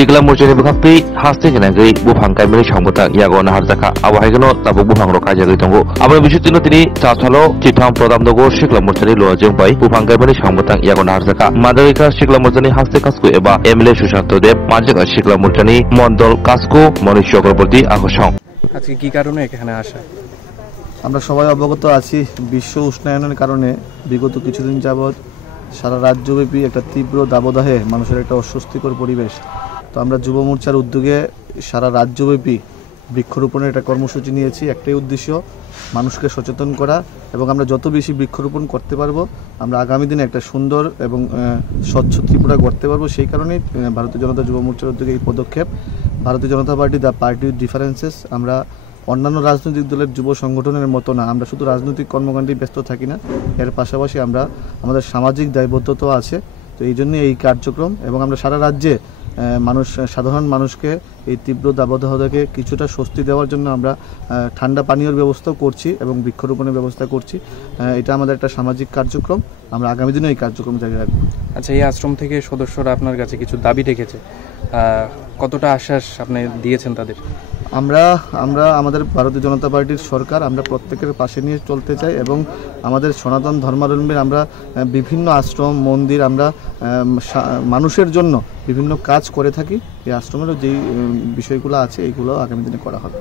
Sigla Murchani Bukapi, Hasting and Agri, Bupang Kamil Shambuta, Yago Narzaka, Awahagano, Tabu Bupang Rokaja Tongo, Abu Vishutini, Tatalo, Chitam Prodam Dogo, Sigla Murchani Loajum by Bupang Kamil Shambuta, Yago Narzaka, Madarika, Sigla Murchani Hastekasku Eba, Emile Shushanto Deb, Majaka Sigla Murchani, Mondol Kasko, Monish Chokrapoti, Akosham. আজকে কি কারণে এখানে আসা? আমরা সবাই অবগত আছি বিশ্ব উষ্ণায়নের কারণে বিগত কিছুদিন যাবৎ সারা রাজ্যব্যাপী একটা তীব্র দাবদাহে মানুষের একটা অস্বস্তিকর পরিবেশ। তো আমরা যুব মোর্চার উদ্যোগে সারা রাজ্যব্যাপী বৃক্ষরোপণের একটা কর্মসূচি নিয়েছি। একটাই উদ্দেশ্য, মানুষকে সচেতন করা, এবং আমরা যত বেশি বৃক্ষরোপণ করতে পারবো আমরা আগামী দিনে একটা সুন্দর এবং স্বচ্ছ ত্রিপুরা গড়তে পারবো। সেই কারণেই ভারতীয় জনতা যুব মোর্চার উদ্যোগে এই পদক্ষেপ। Bharatiya Janata Party the party with differences, আমরা অন্যান্য রাজনৈতিক দলের যুব সংগঠনের মতো না, আমরা শুধু রাজনৈতিক কর্মকাণ্ডেই ব্যস্ত থাকি না, এর পাশাপাশি আমরা আমাদের সামাজিক দায়বদ্ধতাও আছে। তো এই জন্যই এই কার্যক্রম, এবং আমরা সারা রাজ্যে সাধারণ মানুষকে এই তীব্র দাবদাহ থেকে কিছুটা স্বস্তি দেওয়ার জন্য আমরা ঠান্ডা পানীয়র ব্যবস্থাও করছি এবং বৃক্ষরোপণের ব্যবস্থা করছি। এটা আমাদের একটা সামাজিক কার্যক্রম, আমরা আগামী দিনে এই কার্যক্রম জারি রাখবো। আচ্ছা, এই আশ্রম থেকে সদস্যরা আপনার কাছে কিছু দাবি রেখেছে, কতটা আশ্বাস আপনি দিয়েছেন তাদের? আমরা আমাদের ভারতীয় জনতা পার্টির সরকার, আমরা প্রত্যেকের পাশে নিয়ে চলতে চাই, এবং আমাদের সনাতন ধর্মাবলম্বীর আমরা বিভিন্ন আশ্রম মন্দির আমরা মানুষের জন্য বিভিন্ন কাজ করে থাকি। এই আশ্রমেরও যেই বিষয়গুলো আছে এইগুলো আগামী দিনে করা হবে।